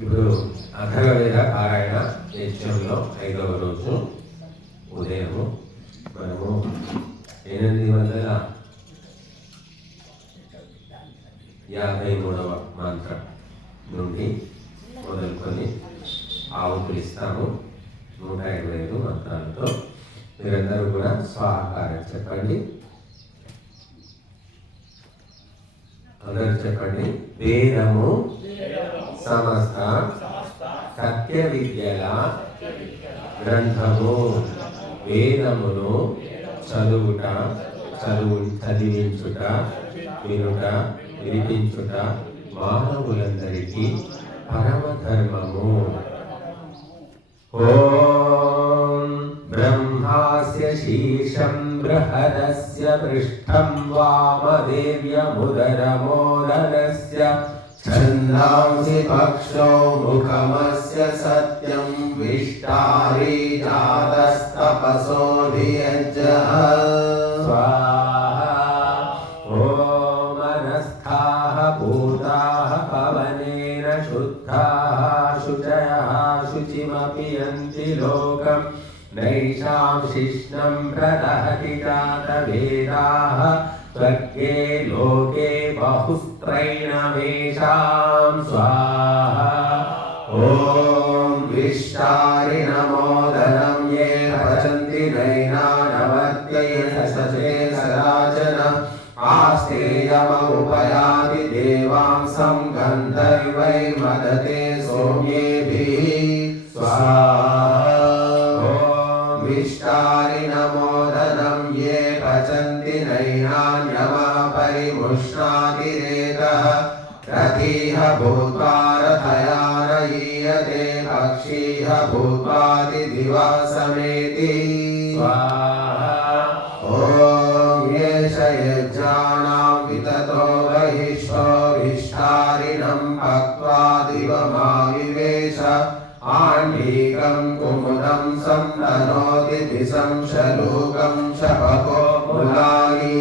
ఇప్పుడు అథర్వవేద పారాయణ యజ్ఞంలో 5వ రోజు ఉదయము మనము 853వ మంత్రం నుండి మొదలుకొని ఆవుకు ఇస్తాము. 125 మంత్రాలతో మీరందరూ కూడా స్వాహాకారం చెప్పండి. అందరూ చెప్పండి. వేదము సమస్త సత్య విద్యల గ్రంథము. వేదమును చదివించుట వినుట వినిపించుట మానవులందరికీ పరమధర్మము. ఓం బ్రహ్మాస్య శీర్షం బృహదస్య పృష్ఠం వామదేవ్యముదరమోదనస్య ఛందాంసి పక్షో ముఖమస్య సత్యం విష్టారీ జాతస్తపసోధియజ్జః స్వాహా. ఓం అనస్థాః భూతాః పవనేన శుద్ధాః శుచయః శుచిమపి యంతి లోకం నైషాం శిష్ణం ప్రదహతి జాతవేదాః స్వర్గే లోకే బహుస్త్రైణమేషాం స్వాహా. ఓం విష్టారి నమోదనం యే పచంతి నైనానవత్యయ సచే సదాచన ఆస్తేయముపయాతి దేవాంసం గంధర్వై మదతే సౌమ్యేభిః స్వాహా. ఓం విష్టారి నమోదనం యే పచంతి నైనాన్యమపరిముష్ణాతిరేతః రథీః భూత్వా రథయానయీయతే పక్షీః భూత్వాతి దివాసమేతి స్వాహా. ఓం ఏష యజ్ఞానాం వితతో బహిష్ఠో విష్టారిణం పక్వా దివమావివేశ ఆండీకం కుముదం సంతనోతి దిశం శలూకం శపకో ములాని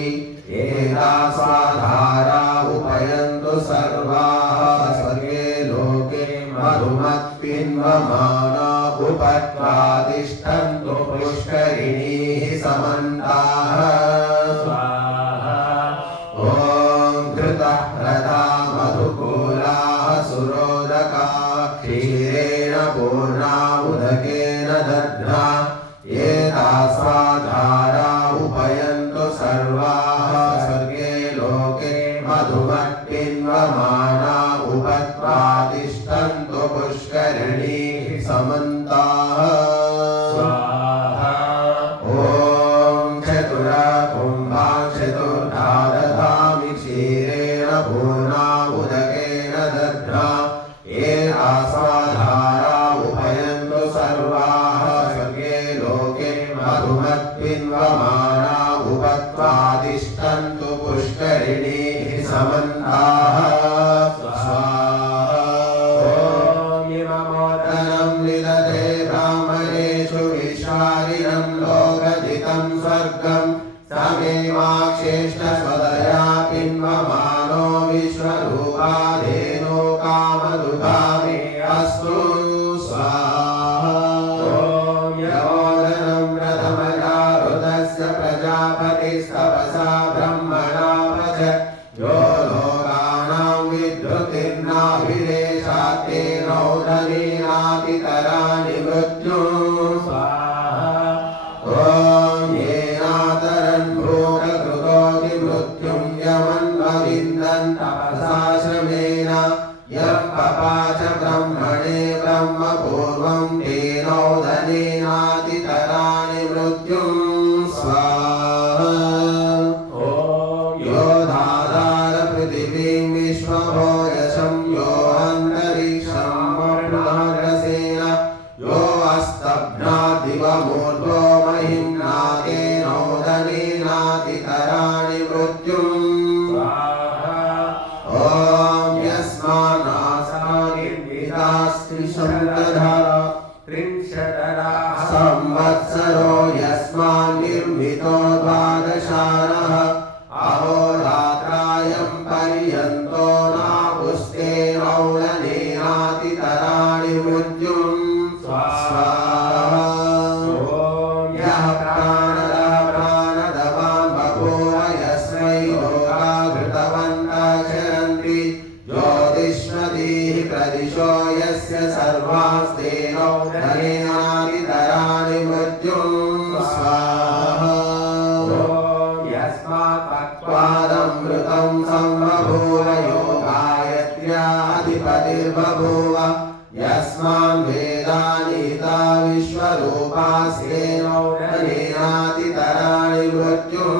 ఏతాసాధారా ఉపయంతు సర్వాః స్వర్గే లోకే మధుమత్పిన్వమానా ఉపత్వాతిష్ఠन्तు పుష్కరిణీః సమంతాః స్వాహా. ఓం ఘృతః రథా మధుకూలాః సురోదకాః క్షీరేణ పూర్ణా ఉదకేన దధ్నా ఏతాసాధారా ఉపయంతు సర్వాః స్వర్గే లోకే మధుమత్పిన్వమానా ఉపత్వాతిష్ఠन्तు పుష్కరిణీః సమంతాః స్వాహా. ఓం చతురకుంభాం చతుర్ధా దధామి క్షీరేణ పూర్ణా ఉదకేన దధ్నా ఏతాసాధారా ఉపయంతు సర్వాః స్వర్గే లోకే మధుమత్పిన్వమానా ఉపత్వాతిష్ఠन्तు పుష్కరిణీః సమంతాః స్వాహా. ఓం ఇమమోదనం విదతే బ్రాహ్మణేషు విశాలినం లోకజితం స్వర్గం సమేవాక్షేష్ట స్వదయా పిన్వమానో విశ్వరూపాధేనో కామదుధామే అస్తు స్వాహా. ఓం యమోదనం ప్రథమజారుతస్య ప్రజాపతిస్తపసా బ్రహ్మణా పచత్ యో లోకానాం విద్యుతిర్నాభిదేశాత్తేనోదనేనాతితరాణి మృత్యుం స్వాహా. ఓం ఏనాతరన్ భూతకృతోతి మృత్యుం యమన్వవిందన్ తపసాశ్రమేణ యం పపాచ బ్రహ్మణే బ్రహ్మ పూర్వం తేనోదనేనాతితరాణి మృత్యుం స్వాహా. ఓం యో ధాధార పృథివీం విశ్వభోజసం యో అంతరిక్షం పునరసేన యో అస్తభ్నా దివమూర్ధ్వో మహిమ్నాతేనోదనేనాతితరాణి మృత్యుం స్వాహా. ఓం యస్మాన్నాసానిర్మితాస్త్రిశతధా త్రింశతరాః సంవత్సరో యస్మాన్ నిర్మితో ద్వాదశానః అహోరాత్రాయం పర్యంతో నాపుస్తే నౌలనేనాతితరా प्रदिशो यस्य सर्वास्तेनो धनेनातितराणि मृत्युं स्वाहा यस्मात्त्वादमृतं सम्बभूव योगायत्र्याधिपतिर्बभूव यस्मान् वेदानीता विश्वरूपास्येनो धनेनातितराणि मृत्युं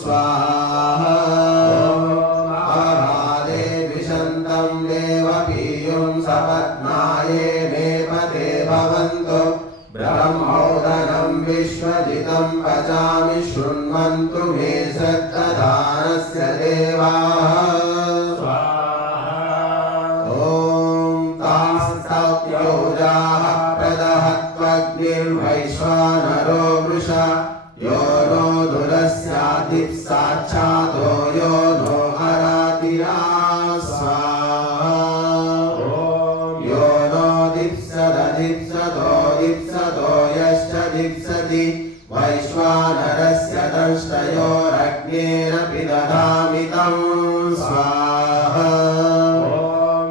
स्वाहा अभादे विशन्तं देवपीयुं सपत्नाये मे पते भवन्तु ब्रह्मोदनं विश्वजितं पचामि शृण्वन्तु मे श्रद्धदानस्य देवाः निर्वैश्वानरो वृषा यो नो दुरस्यादिप्साच्छादो यो नो हरातिरा स्वाहा यो नो दीप्सदीप्सदो दीप्सदो यश्च दीप्सति वैश्वानरस्य दंष्टयोरग्नेरपि दधामि तं स्वाहा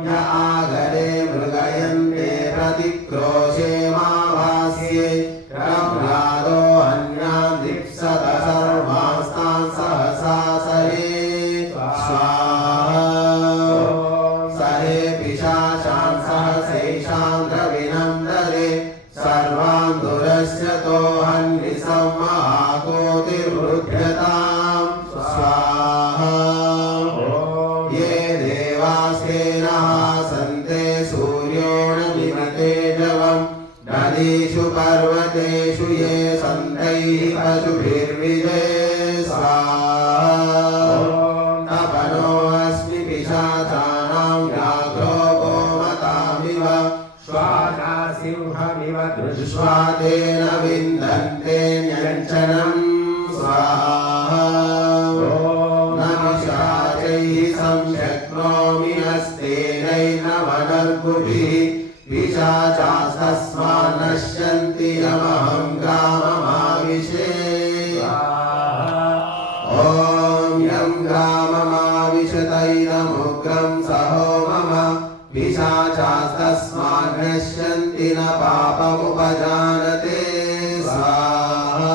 य आगरे मृगयन्ते प्रतिक्रोशे रम्यादो अन्यान् दीप्सत सर्वांस्तान् सहसा सहे स्वाहा सहे पिशाचान् सहसैषां द्रविणं ददे सर्वान् दुरस्यतो हन्निसम्महाकोटिर्वृध्यतां स्वाहा ये देवास्तेनः सन्ते सूर्योणमिमतेजवम् नदीषु पर्वतेषु ये सन्तैः पशुभिर्विजे स्वाहा तपनोऽस्मि पिशाचानां व्याघ्रो गोमतामिव श्वानासिंहमिव दृष्ट्वा तेन विन्दन्ते न्यञ्चनं स्वाहा न पिशाचैः संशक्नोमि हस्तेनैव वनर्गुभिः पिशाचास्तस्मान् नश्यन्ति यमहं ग्राममाविशे ॐ यं ग्राममाविशतैदमुग्रं सहो मम पिशाचास्तस्मान् नश्यन्ति न पापमुपजानते स्वाहा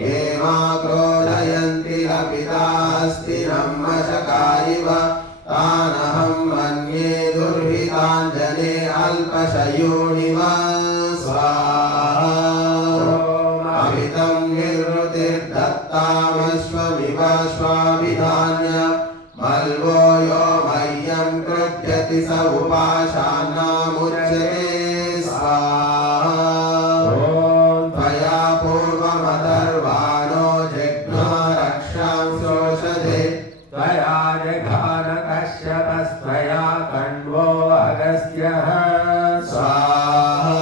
ये मा क्रोधयन्ति लपितास्ति नम्मशका इव तानहं मन्ये दुर्हिताञ्जने अल्पशयोनिव स्वाहा अमितं निर्वृतिर्दत्तामश्वमिव श्वाभिधान्य मल्वो यो मह्यं कृध्यति स उपाशान्नामुच्यते स्वाहा त्वया पूर्वमदर्वाणो जग्नो रक्षां शोषधे त्वया कश्यपस्त्वया कण्वो अगस्त्यः स्वाहा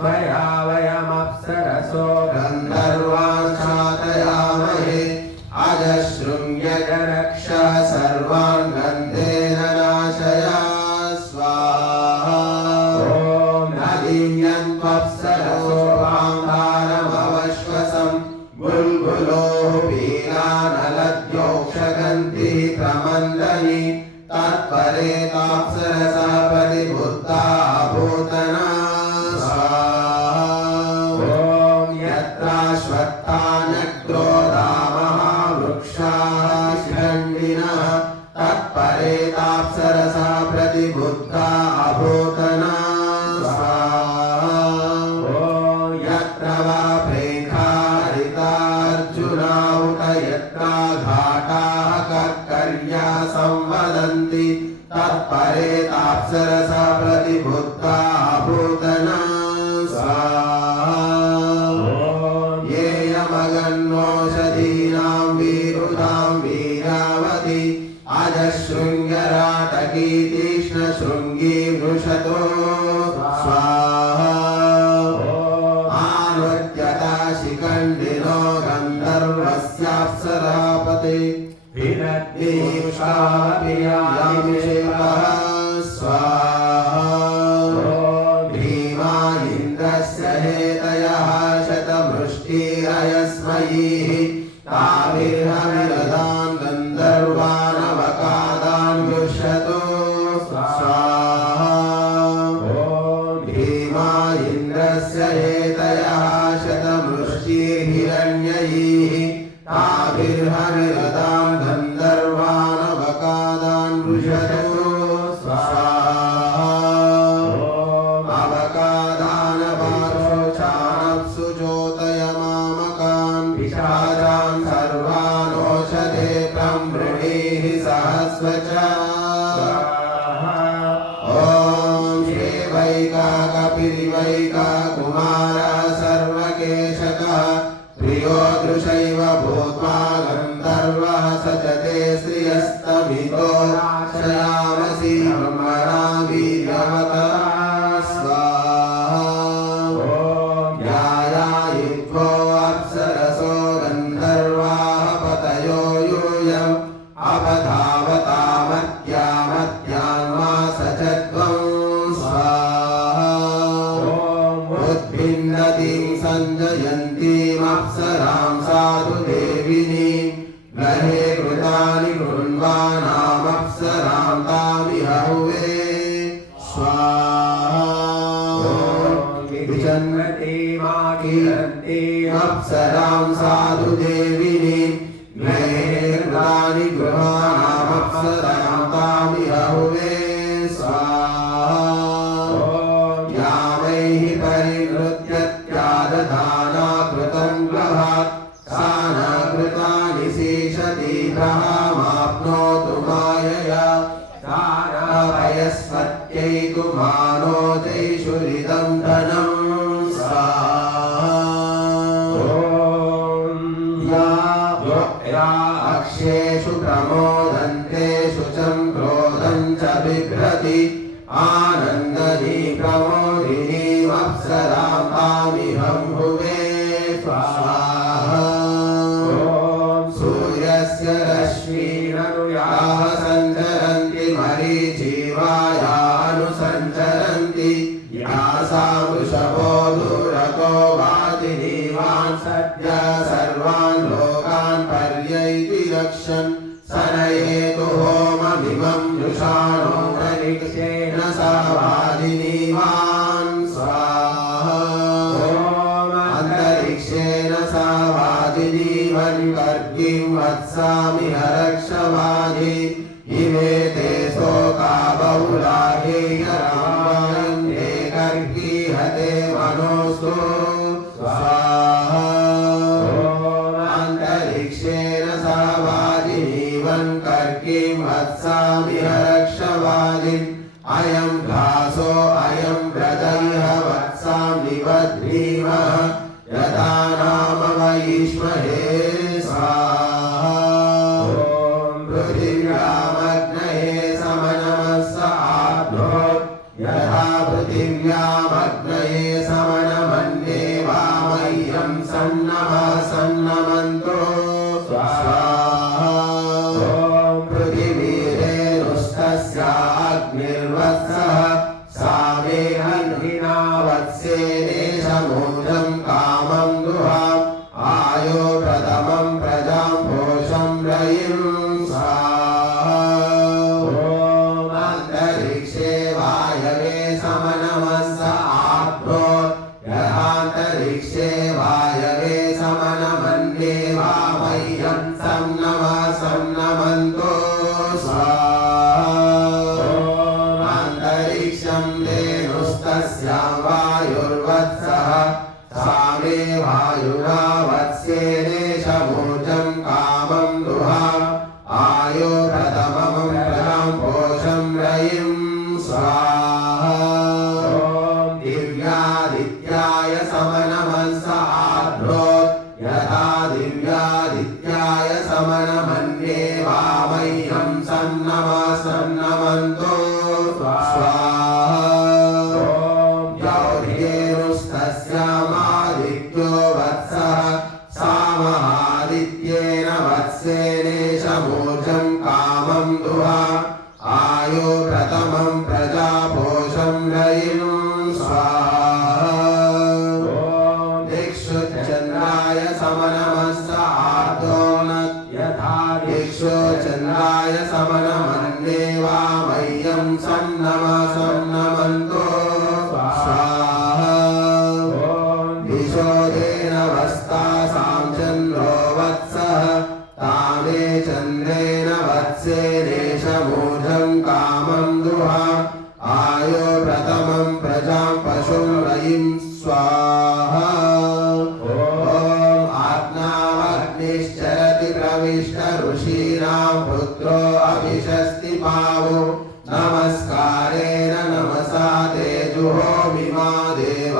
त्वया वयमप्सरसो गन्धर्वान् चातयामहे अजशृङ्ग्यजरक्षः सर्वान् गन्धेन नाशय स्वाहा नदीं यन्त्वप्सरसो गान्धारमवश्वसं बुल्बुलोः पीलानलद्योक्षगन्धिः प्रमन्दनि तत्परे ताप्सरसा प्रतिबुद्धा भूतना स्वाहा यत्राश्वत्थानक्रोधामहावृक्षाः शिखण्डिनः तत्परे ताप्सरसा प्रतिबुद्धा भूतना स्वाहा यत्र वा प्रेखारितार्जुनाउत यत्रा घाटाः कर्कर्या संवदन्ति तत्परे ताप्सरसा प्रतिबुद्धा भूतना स्वाहा ये यमगन्नोषधीनां वीरुधां वीरावति अजशृङ्गराटकी तीक्ष्णशृङ्गी वृषतो स्वाहा आनुत्यता शिखण्डिनो गन्धर्वस्याप्सरापते विनद्दीक्षाभियामिषेवः स्वाहा भीमा इन्द्रस्य हेतयः शतमृष्टिरयस्मयीः ताभिर्हविरदान् गन्धर्वानवकादान् गृह्यतो सर्वैककुमारः सर्वकेशकः प्रियो दृशैव भूत्वा गन्धर्वः स च ते श्रियस्तमितो राशयामसि ब्रह्मणा वीर्यवतः स्वाहा ध्यायायित्वो अप्सरसो गन्धर्वाः पतयो यूयम् अपधावतामत्यामत्यान्मास च त्वं स्वाहा उद्भिन्नतीं सञ्जयन्तीमप्सरां साधु देविनीं ग्रहे कृतानि कृण्वानामप्सरां तामिह हुवे स्वाहा विजन्मतीमाकिरन्तीमप्सरां साधु देविनीं ग्रहे कृतानि कृण्वानामप्सरां तामिह हुवे स्वाहा यामैः परिवृत्यत्यादधाना कृतं ग्रहात् सा न कृतानि शेषति ग्रहामाप्नोतु मायया सा न वयस्पत्यै मानो जैषुरिदं धनं स्वाहा अक्षेषु प्रमोदन्तेषु च क्रोधं च बिभ्रति आनन्दनी प्रमोदिनीमप्सरां तामिहं भुवे स्वाहा सूर्यस्य रश्मीननुयाः सञ्चरन्ति मरीचिवायानुसञ्चरन्ति यासा वृषभो दूरतो वाजिनीवान् सद्य सर्वान् लोकान् पर्यैति रक्षन् सनयेतु होममिमं जुषाणो नरिक्षेण सा वाजिनीवान् स्वाहा अन्तरिक्षेण सा वाजिनीवन् गर्गिं वत्सामिह रक्षवाजि इमे ते शोका बहुलाहेयरामायन्ते गर्गीहते मनोस्तु स्वाहा अन्तरिक्षेण सा वाजिनीवन् गर्गिं वत्सामिह रक्षवाजिन् अयं घासो अयं व्रजयः वत्सां निबध्नीमः यथा नाम वैष्महे स्वाहा पृथिव्यामग्नये समनमस्स आप्नोत् यथा पृथिव्यामग्नये समनमन्ये वामह्यं सन्नमः सन्नमन्तो स्वाहा पृथिवीरेणुस्तस्याग्निर्वत्सः सा मे हन्विना वत्सेनेशमूलं कामं दुहाम् आयो प्रथमं प्रजां पोषं रयिं स्वाहा अन्तरिक्षे वायवे समनमस्स आप्नोत् यथान्तरिक्षे वायवे समनमन्ये वामह्यं सन्नमः सन्नमन्तो स्वाहा अन्तरिक्षं धेनुस्तस्यां वायुर्वत्सः सा मे वायुना वत्सेनेशमूर्जं कामं दुहाम् आयो प्रथमं प्रजां पोषं रयिं स्वाहा दिव्यादित्याय समनमस्स आप्नोत् यथा दिव्यादित्याय समनमन्ये वामह्यं सन्नमः सन्नमन्तो स्वाहा द्यौर्येणुस्तस्यामादित्यो वत्सः सा महादित्येन वत्सेनेशमूर्जं कामं दुहाम् आयो प्रथमं प्रजापोषं रयिं स्वाहा दिक्षु चन्द्राय समनमस्स आर्दोनत् यथा दिक्षु चन्द्राय समनमन्ये वामह्यं सन्नमः सन्नमन्तो स्वाहा दिशो धेनवस्तासां चन्द्रो वत्सः तामे चन्द्रेण वत्सेनेशमूर्जं कामं दुहाम् आयो प्रथमं प्रजां पशुं रयिं स्वाहा आत्मावग्निश्चरति प्रविष्ट ऋषीणां पुत्रो अभिषस्ति पावो नमस्कारेण नमसा ते जुहोमि मा देव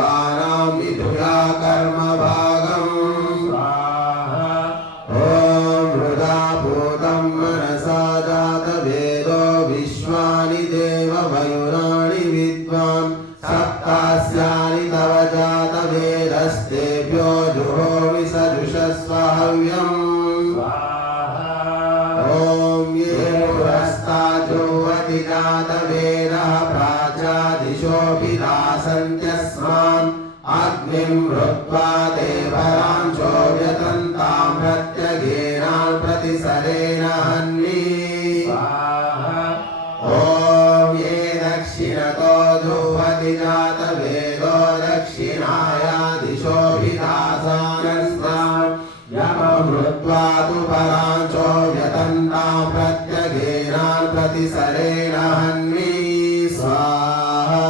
मयूराणि विद्वान् सप्तास्यानि तव जातवेदस्तेभ्यो जुहोमि सजुषस्व हव्यम् ॐ ये पुरस्ताद्जुह्वति जातवेदः प्राच्यादिशोऽभिलासन्त्यस्मान् अग्निं हृत्वा ते पराञ्चो व्यतन्तां प्रत्यगेनान् प्रतिसरेण हन्मि ॐ ये दक्षिणतो जुह्वति जातवेदो दक्षिणाया दिशोऽभिलासानस्तान् यममृत्वा तु पराञ्चो व्यतन्तां प्रत्यगेनान् प्रतिसरेण हन्मि स्वाहा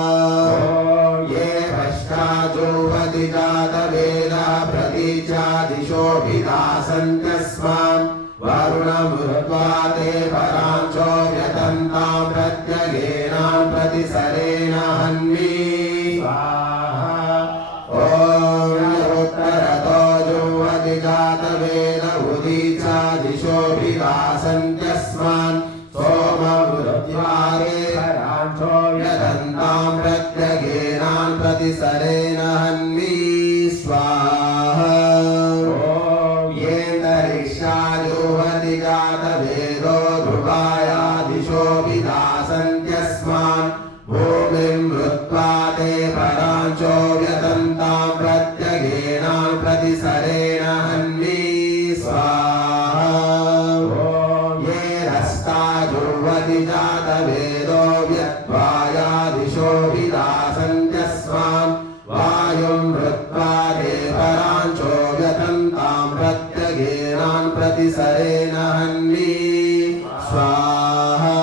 ये पश्चाजुह्वति जातवेदः प्रतीच्यादिशोऽभिलासन्त्यस्मान् वरुणमृत्वा ते पराञ्चो व्यतन्तां प्रत्यगेनान् प्रतिसरेण हन्मि ॐ उत्तरतो जुह्वति जातवेद उदीच्यादिशोऽभिलासन्त्यस्मान् सोममृत्वा ते पराञ्चो व्यतन्तां प्रत्यगेनान् प्रतिसरेण हन्मि स्वाहा येऽन्तरिक्षाजुह्वति जातवेदो ध्रुवाया दिशोऽभिलासन्त्यस्मान् भूमिं मृत्वा ते पराञ्चो व्यतन्तां प्रत्यगेनान् प्रतिसरेण हन्मि स्वाहा ये हस्ताजुह्वति जातवेदो व्यत्वाया दिशोऽभिलासन्त्यस्मान् वायुं मृत्वा ते पराञ्चो व्यतन्तां प्रत्यगेनान् प्रतिसरेण हन्मि स्वाहा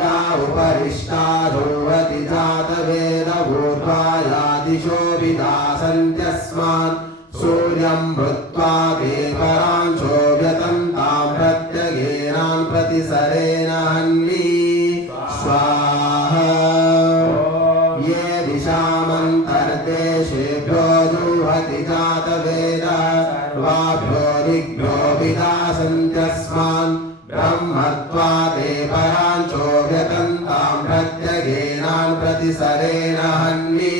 या उपरिष्टाजुह्वति जातवेद ऊर्ध्वाया दिशोऽभिलासन्त्यस्मान् सूर्यं मृत्वा ते पराञ्चो व्यतन्तां प्रत्यगेनान् प्रतिसरेण हन्मि स्वाहा ये दिशामन्तर्देशेभ्यो जुह्वति जातवेदः सर्वाभ्यो दिग्भ्यो विलासन्त्यस्मान् ब्रह्मत्वा ते पराञ्चो व्यतन्तां प्रत्यगेनान् प्रतिसरेण हन्मि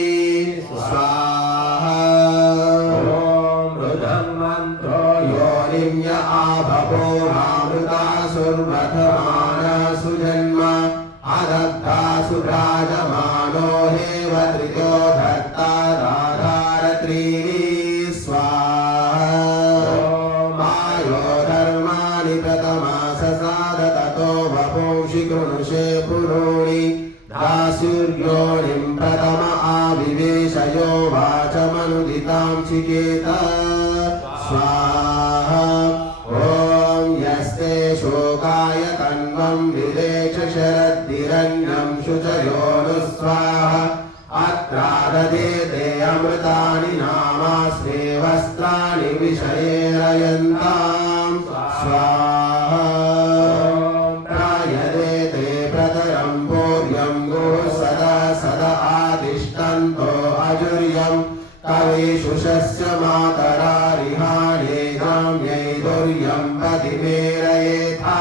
स्वाहा मृदं मन्त्रो योनिं य आभवो मामृतासुर्वधमानसु जन्म अदग्धासु भ्राजमानो हेवत्रियो धत्ता राधारत्रीणि स्वाहा मायो धर्माणि प्रथमाससाद ततो वपुंषि कृणुषे पुरोणि दास्युर्योनिं प्रथम आविवेशयो वाचमनुदितां चिकेत स्वाहा ॐ यस्ते शोकाय तन्वं विलेच शरद्दिरण्यं शुचयोनुस्वाहा अत्रादधेते अमृतानि नामास्ते वस्त्राणि विषयेरयन्तां स्वाहा प्रायदेते प्रतरं भूर्यं गुः सदा सदा आदिष्टन्तो अजुर्यं कविशुषस्य मातरारिहाणे जाम्यैदुर्यं पतिमेरयेथां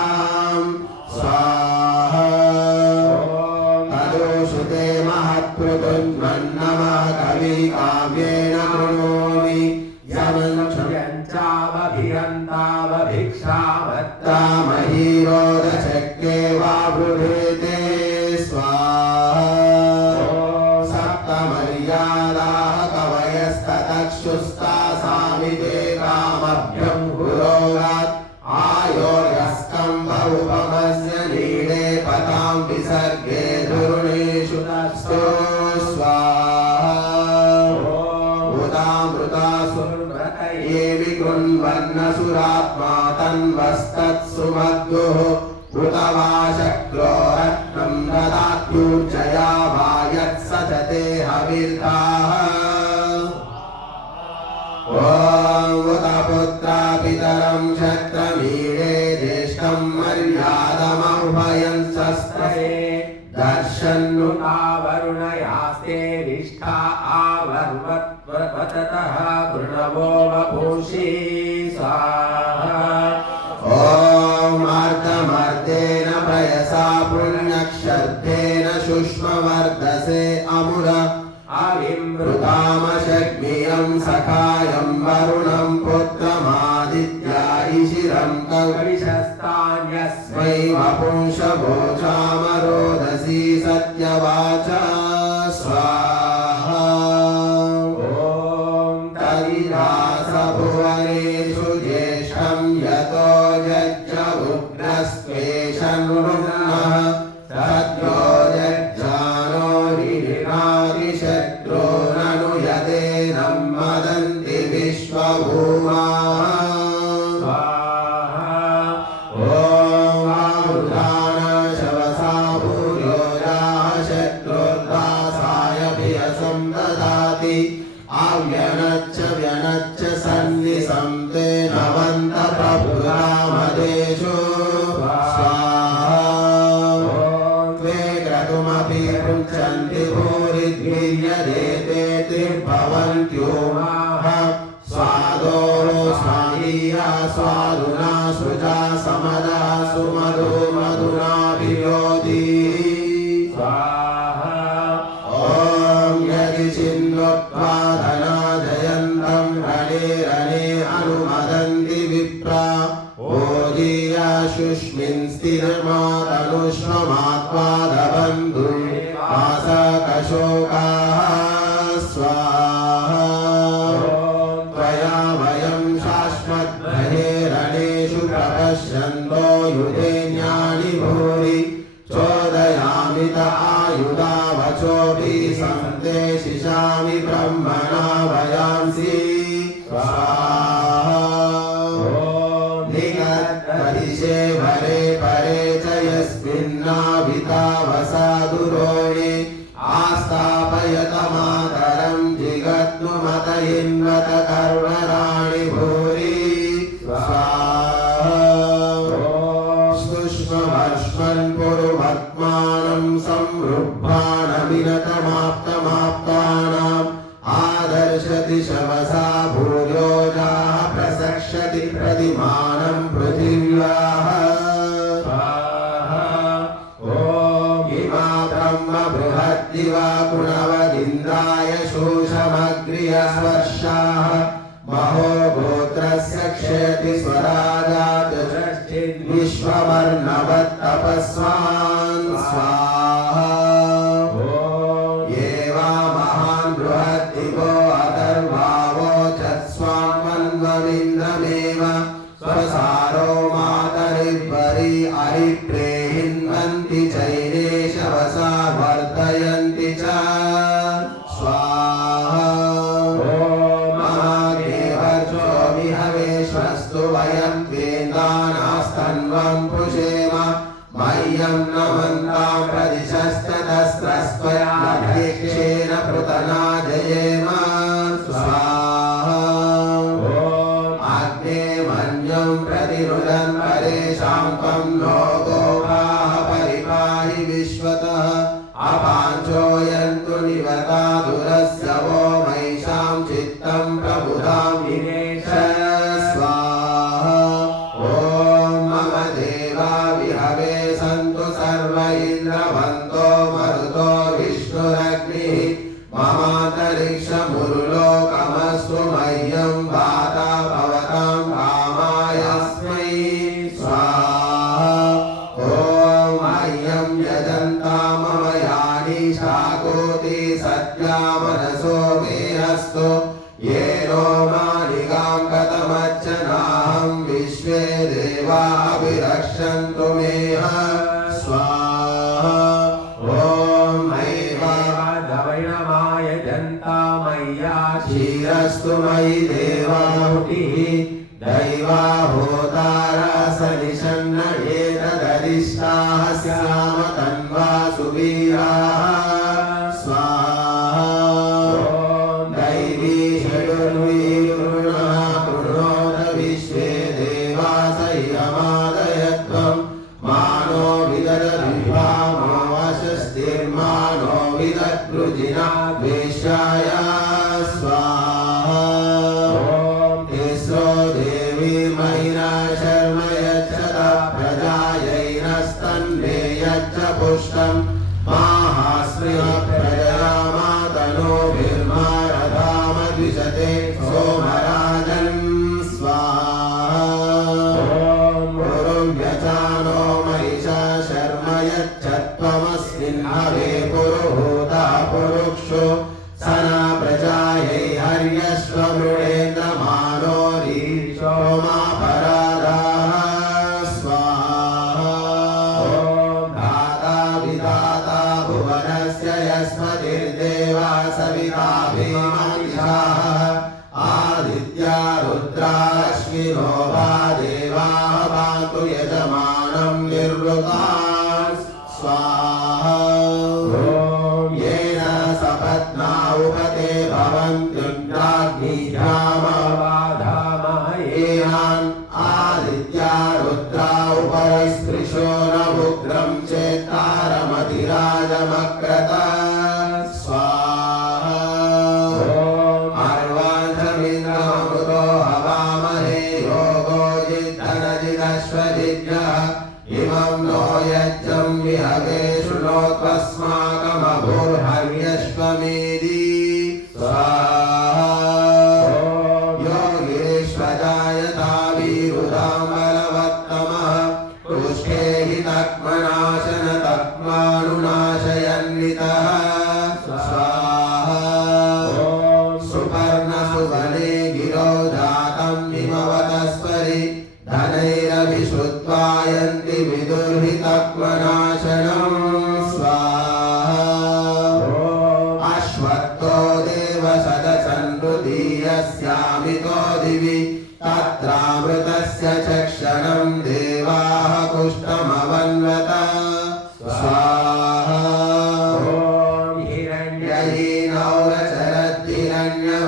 स्वाहा तदोषुते महत्पृथुन्मन्नमः कवि काव्येन कृणोमि यमन्तावभिरन्तावभिक्षावत्तामहीरोदशक्ये वा वृधेते स्वाहा सप्तमर्यादाः कवयस्ततक्षुस्तासामिते कामभ्यं पुरोगात् आयोर्यस्कम्भोपमस्य नीडे पतां विसर्गे धुर्णेषु तस्थो स्वाहा उदामृतासुर्व्रतये विगृह्णन्नसुरात्मा तन्वस्तत्सु मद्युः उत वा शक्रो रत्नं ददात्यूर्जया वा यत्स च ते हविर्धाः ॐ उत पुत्रापितरं क्षत्रमीडे ज्येष्ठं मर्यादमभयं शस्त्रये दर्शन्नु आवरुणयास्ते निष्ठा आवर्वततः कृणवो वपुषि स्वाहा ॐ अर्धमर्धेन पयसा पुण्यक्षर्धेन शुष्मवर्धसे अमुर अविमृतामशग्मियं सखायं वरुणं पुत्रमादित्या इशिरं कविशस्तान्यस्मै वपुंसवोचामरोदसी सत्यवाचा स्वाहा ॐ तदिदासभुवनेषु ज्येष्ठं यतो यज्ञ सद्यो यज्जानो निरिणादिशत्रूननुयतेनं मदन्ति विश्वभूमा स्वाहा ॐ आरुधानशवसा भूयोजाः शत्रुर्दासाय भियसं ददाति अव्यनच्च व्यनच्च सन्निसं ते नवन्तप्रभुरामदेषु पृच्छन्ति भूरिद्भिर्यदेते त्रिभवन्त्योमाः स्वादो स्वादीया स्वादुना सृजा समदा सुमधु मधुना वियोधी स्वाहा ॐ यदि चिन्वक्त्वा धनाजयन्तं रणे रणे अनुमदन्ति विप्रा ओजीया शुष्मिन् स्थिरमातनुष्वमात्वादबन्धु आसकशोकाः स्वाहा त्वया वयं शाश्वतरहेरणेषु प्रपश्यन्तो युधेन्यानि भूरि चोदयामि त आयुधा वचोभिः सन्ते शिशामि ब्रह्मणा वयांसि स्वाहा निगद्गदिशे वरे परे च यस्मिन्नाभितावसादुरोणि आस्थापयतमातरं जिगत्नुमत इन्वत कर्वराणि भूरि स्वाहा शुष्मवर्ष्मन् पुरुभक्मानं संरुभ्राणमिनतमाप्तमाप्तानाम् आदर्शति शवसा भूयोजाः प्रसक्षति प्रतिमानं पृथिव्याः स्वाहा ॐ इमा ब्रह्म बृहद्दिवा कुणवदिन्द्राय शोषमग्र्यस्वर्षाः महो गोत्रस्य क्षयति स्वराजात् विश्ववर्णवत्तपस्वान् स्वाहा ये वा महान् बृहद्दिवो अथर्वावो चत्स्वान्वन्वमिन्द्रमेव स्वसारो मातरिर्वरि अरिप्रेहिन्वन्ति चैरे शवसा वर्धयन्ति च स्वाहा ममादेवर्चोमिहवेश्वस्तु वयं त्वेन्दानास्तन्वं पुषेम मह्यं नमन्तां प्रदिशस्ततस्त्रस्त्वया लभ्येक्षेण पृतना जयेम स्वाहा आग्ने मन्यं प्रतिरुदन् परेषां त्वं नो गोपाः परिपाहि विश्वतः अपाञ्चो यन्तु निवता दुरस्य वो महिषां चित्तं प्रबुधां विनेश स्वाहा ॐ मम देवा विहवे सन्तु सर्व इन्द्रवन्तो मरुतो विष्णुरग्निः ममान्तरिक्षमुरुलोकमस्तु मह्यं वाता भवतां कामायस्मै स्वाहा ॐ मह्यं यजन्ता मम यानि शाकोति सत्या मनसो मे अस्तु येनो मालिकां गतमच्चनाहं विश्वे देवाभिरक्षन्तु मेह स्वाहा ॐ मैवाधवैणमाय जन्ता मय्या क्षीरस्तु मयि देवाहुतिः दैवा होतारसनिषन्नयेतदरिष्टाः स्याम तन्वा सुवीराः स्वाहा दैवी षडुर्वीरुणः कृणोत विश्वे देवासह्यमादयत्वं मानो विदधद्विभामो वशस्तिर्मानो विदद्रुजिना द्वेष्याय स्वाहा तिस्रो देवी महिना शर्म यच्छत प्रजायैनस्तन्मे यच्च पुष्टं हवे पुरुहूता पुरुक्षो सना प्रजायै हर्यश्वमृणेन्द्रमानो रीशो मा परादाः स्वाहा धाता विधाता भुवनस्य यस्मतिर्देवा सविता भीमादिशाः आदित्या रुद्राश्विनो वा देवाः पातु यजमानं निर्वृताः स्वाहा येन सपत्ना उपते भवन्त्युग्राग्निधामवाधामहेयान् आदित्या रुद्रा उपरिस्पृशो न उग्रं चेत्तारमतिराजमक्रत स्वाहा अर्वाञ्चमिन्द्रमृतो हवामहे योगो जिद्धनजिदश्वजिज्ञः इमं नो यज्ञं विहवे शृणोत्वस्माकमभूर्हर्यश्वमेधि स्वाहा योगीश्वजायता वीरुदां बलवत्तमः पुष्टे हि तक्मनाशन तक्मानुनाशयन्वितः स्वाहा सुपर्णसुवने गिरौ जातं हिमवतस्वरि धनैरभिश्रुत्वायन्ति विदुर्हि तक्मनाशनं स्वाहा अश्वत्थो देवशतचन्द्रुदीयस्यामितो दिवि तत्रामृतस्य चक्षणं देवाः कुष्ठमवन्वत स्वाहा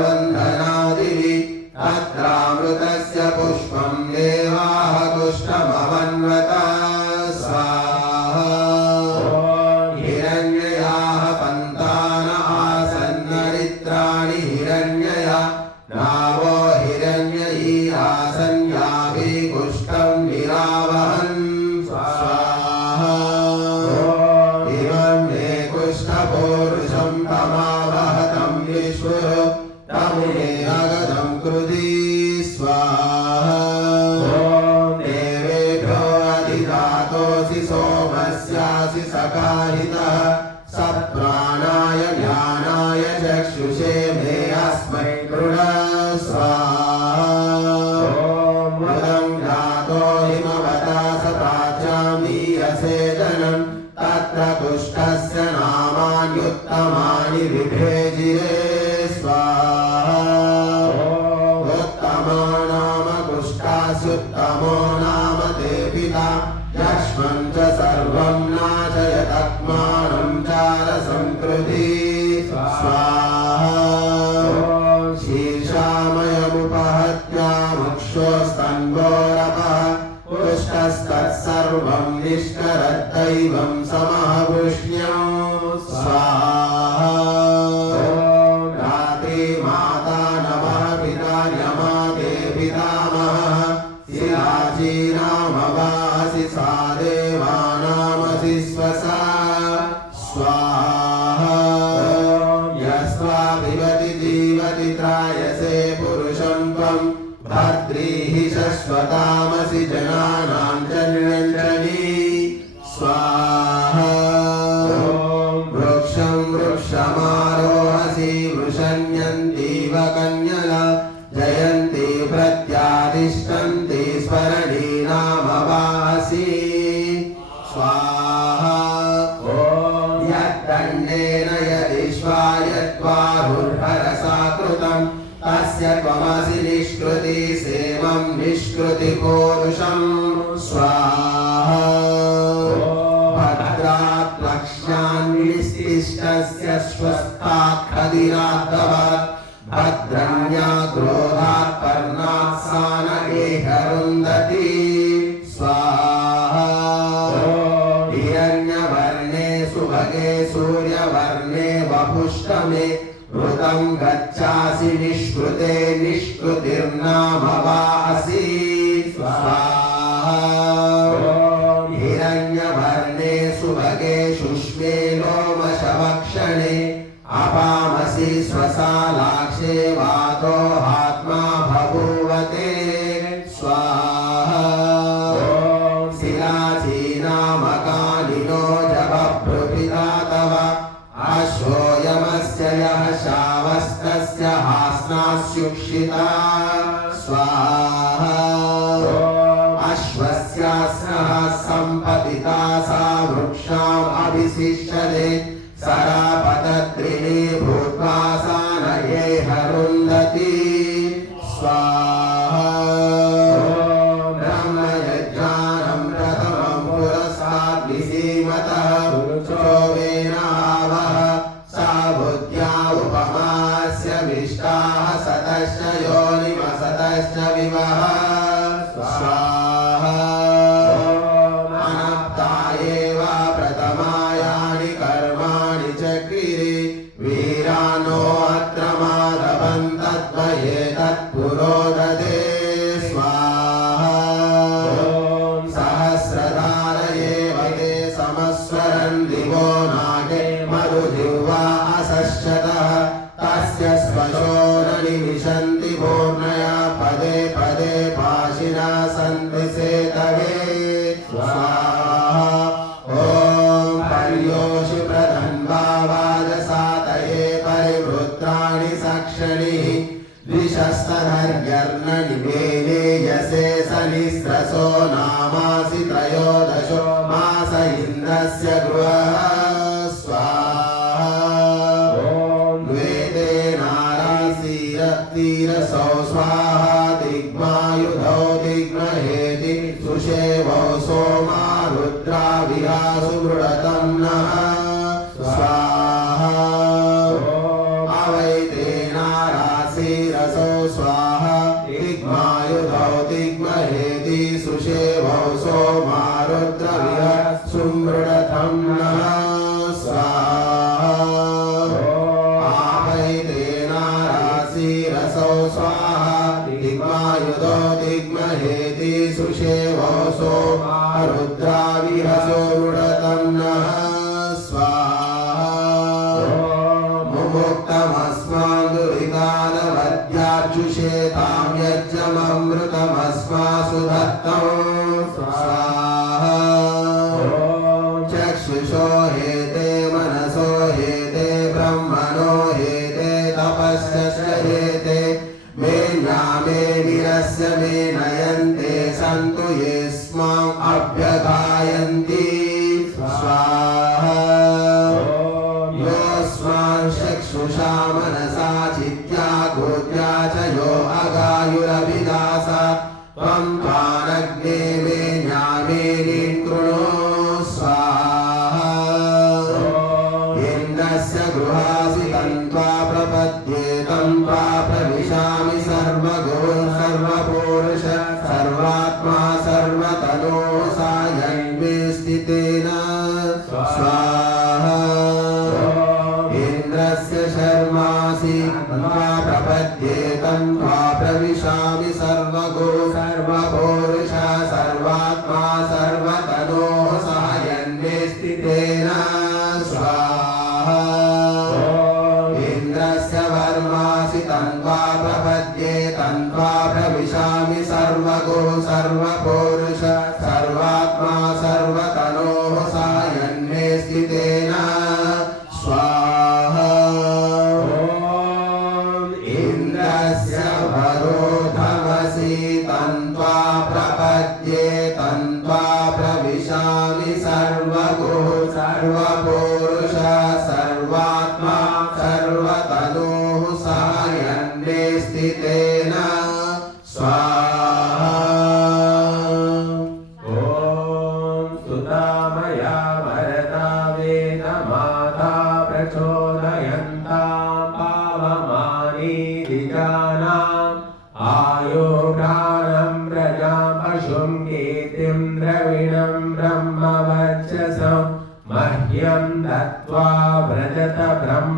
हिरण्यहीनौरचरद्हिरण्यवन्दनादिवि तत्रामृतस्य पुष्पं देवाः कुष्ठमवन्वत स्वाहा हिरण्ययाः पन्तान आसन्नरित्राणि हिरण्यया नावो हिरण्ययी आसन्याभि कुष्ठं विरावहन् स्वाहा इमं मे कुष्ठपूरुषं तमावहतं विश्वरो तमुने अगदं कृधि स्वाहा देवेभ्यो अधिदातोऽसि सोमस्यासि सकाहितः सप्राणाय ज्ञानाय चक्षुषे मे अस्मै कृण स्वाहा मृदं ज्ञातो हिमवता सप्राच्यां नीयसेदनं तत्र कुष्ठस्य नामान्युत्तमानि विभेजिरे स्वाहा उत्तमो नाम कुष्ठास्युत्तमो नाम ते पिता यक्ष्मं च सर्वं नाशय तक्मानं चारसंकृति स्वाहा शीर्षामयमुपहत्यामुक्षोस्तन्वोरपः पुष्टस्तत्सर्वं निष्करद्दैवं समः वृष्ण्यं स्वाहा रात्रि माता नमः पिता यमा ते पितामहः शिराचीनामवासि सा देवानामसि स्वसा स्वाहा यस्त्वाभिवति जीवति त्रायसे पुरुषं त्वं भद्रीः शश्वतामसि जनानां जन्यञ्जनी स्वाहा वृक्षं वृक्षमारोहसि वृषण्यन्तीव कन्यला जयन्ती प्रत्यादिष्टन्ति स्मरणीनामवासि स्वाहा यद्दण्डेन यदिश्वायत्वाहुर्हरसा कृतं तस्य त्वमसि निष्कृति सेवं निष्कृतिपूरुषं स्वाहा भद्रात् लक्ष्यान्निस्तिष्ठस्य स्वस्थात् खदिराद्भवत् भद्रण्या क्रोधात् पर्णात् सानगेहरुन्धति स्वाहा हिरण्यवर्णे सुभगे सूर्यवर्णे वपुष्टमे ऋतं गच्छासि निष्कृते निष्कृतिर्नामवासि स्वाहा हिरण्यवर्णे सुभगे शुष्मे लोमशवक्षणे अपामसि स्वसालाक्षे वातो आत्मा बभूवते स्वाहा शिलाचीनामकालिनो जवभृपिता सुक्षिता स्वाहा अश्वस्यास्नः सम्पतिता सा वृक्षाम् अभिषिष्यते सरापतत्रिणी भूत्वा सा नये हरुन्धति स्वाहा ब्रह्मयज्ञानं प्रथमं पुरस्तात् विसीमतः चोवेनावः सा बुद्ध्या उपमास्य विष्टाः सतश्च योनिमसतश्च विवः स्वाहा अनप्ता एव प्रथमायानि कर्माणि चक्रिरे वीरानो अत्र माधवं तद्वये तत्पुरोदधे स्वाहा सहस्रधारये वदे समस्वरन् दिवो नागे मरुजिह्वा असश्चतः तस्य स्वशोरनि विशन्ति पूर्णया पदे पदे पाशिना सन्ति सेतवे स्वाहा ॐ पर्योषि प्रधन्वावाजसातये परिवृत्राणि सक्षणिः द्विषस्तधर्यर्णनिमेने यसे सनिस्रसो नामासि त्रयोदशो मास इन्द्रस्य गृहः स्वाहा द्वेते नारासीरतीरसौ स्वाहा दिग्मायुधौ दिग्महेति सुषेवौ सोमा रुद्रा विहासु मृडतं नः स्वाहा अवैते नारासीरसौ स्वाहा दिग्मायुधौ दिग्महेति सुषेवौ सोमा रुद्र विहासु मृडतं नः स्वाहा आवैते नारासीरसौ स्वाहा दिग्मायुधौ दिग्महेति सुषेवौ सोमा रुद्रा विहासु मृडतं नः स्वाहा मुमुक्तमस्मान् दुरितादवद्यार्जुषेतां यज्ञममृतमस्मासु दत्तं स्वाहा चक्षुषो हेते मनसो हेते ब्रह्मणो हेते तपश्च हेते मेन्यामे वीरस्य मे नयन्ते सन्तु येस्माम् अभ्यगायन्ति स्वाहा योऽस्मान् चक्षुषा मनसा चित्या गोत्या च यो अगायुरभिदासा त्वं त्वानग्ने मेन्यामेनीं कृणु स्वाहा इन्द्रस्य गृहासि तन्त्वा प्रपद्ये तन्त्वा प्रविशामि सर्वगुण सर्वपूरुष सर्वात्मा सर्वतनो सायन्मे स्थितेन स्वाहा इन्द्रस्य शर्मासि तन्त्वा प्रपद्ये तन्त्वा प्रविशामि सर्वगुण सर्वपूरुष सर्वात्मा सर्वतनो सायन्मे स्थितेन स्वाहा इन्द्रस्य वर्मासि तन्त्वा प्रपद्ये तन्त्वा प्रविशामि सर्वगुण सर्वपूरुष सर्वात्मा सर्वतनो सायन्मे स्थितेन स्वाहा इन्द्रस्य वरोधमसि तन्त्वा प्रपद्ये तन्त्वा प्रविशामि सर्वगुण सर्वपूरुष सर्वात्मा सर्वतनो सायन्मे स्थितेन स्वाहा ॐ सुतामया वरदा वेदमाता प्रचोदयन्तां पावमानी द्विजानाम् आयुर्दानं प्रजा पशुं कीर्तिं द्रविणं ब्रह्मवर्चसं मह्यं दत्त्वा व्रजत ब्रह्म